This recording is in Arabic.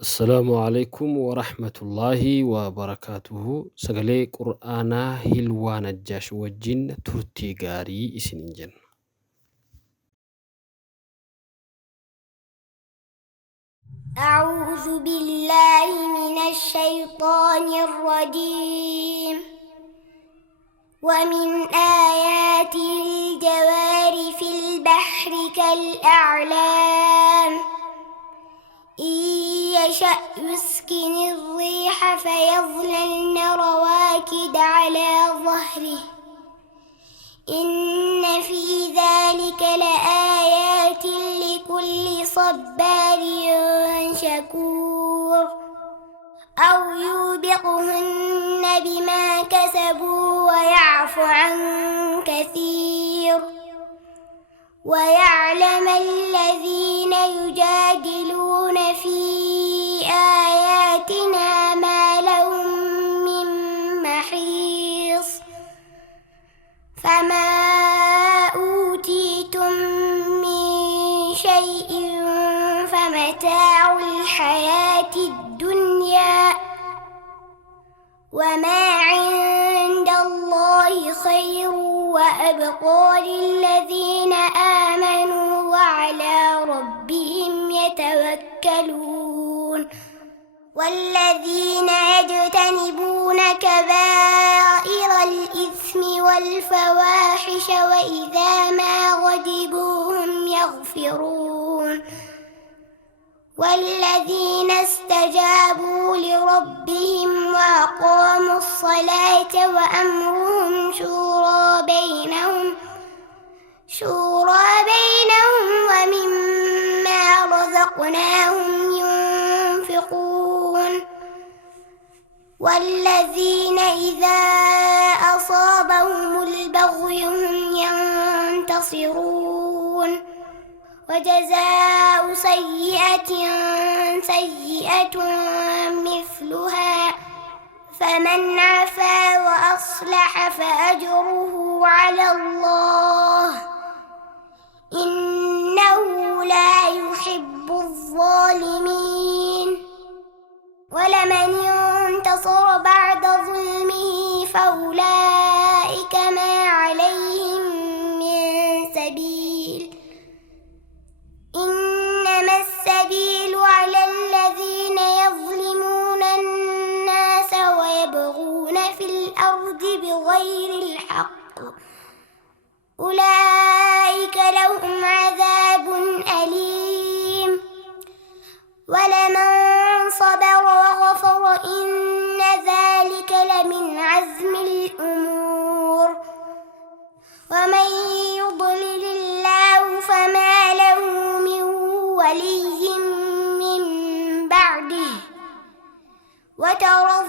السلام عليكم ورحمة الله وبركاته. سجلي قرآنا هلوانا الجاش وجين ترتي غاري إسنجن. أعوذ بالله من الشيطان الرجيم. ومن آياته الجوار في البحر كالأعلام إن يشأ يسكن الريح فيظللن رواكد على ظهره إن في ذلك لآيات لكل صبار شكور أو يوبقهن بما كسبوا ويعفو عن كثير ويعلم الذين يجادلون في آياتنا ما لهم من محيص فما أوتيتم من شيء فمتاع الحياة الدنيا وما عند الله خير وأبقى للذين آمنوا وعلى ربهم يتوكلون والذين يجتنبون كبائر الإثم والفواحش وإذا ما غضبوا هم يغفرون والذين استجابوا لربهم وأقاموا الصلاة وأمرهم شورى بينهم ومما رزقناهم ينفقون والذين إذا أصابهم البغي هم ينتصرون وجزاء سيئة سيئة مثلها فمن عفا وأصلح فأجره على الله إنه لا يحب الظالمين ولمن انتصر بعد ظلمه فأولئك ما عليهم من سبيل إنما السبيل على الذين يظلمون الناس ويبغون في الأرض بغير الحق أولئك لهم عذاب أليم ولمن صبر وغفر إن ذلك لمن عزم الأمور ومن يضلل الله فما له من ولي من بعده وترى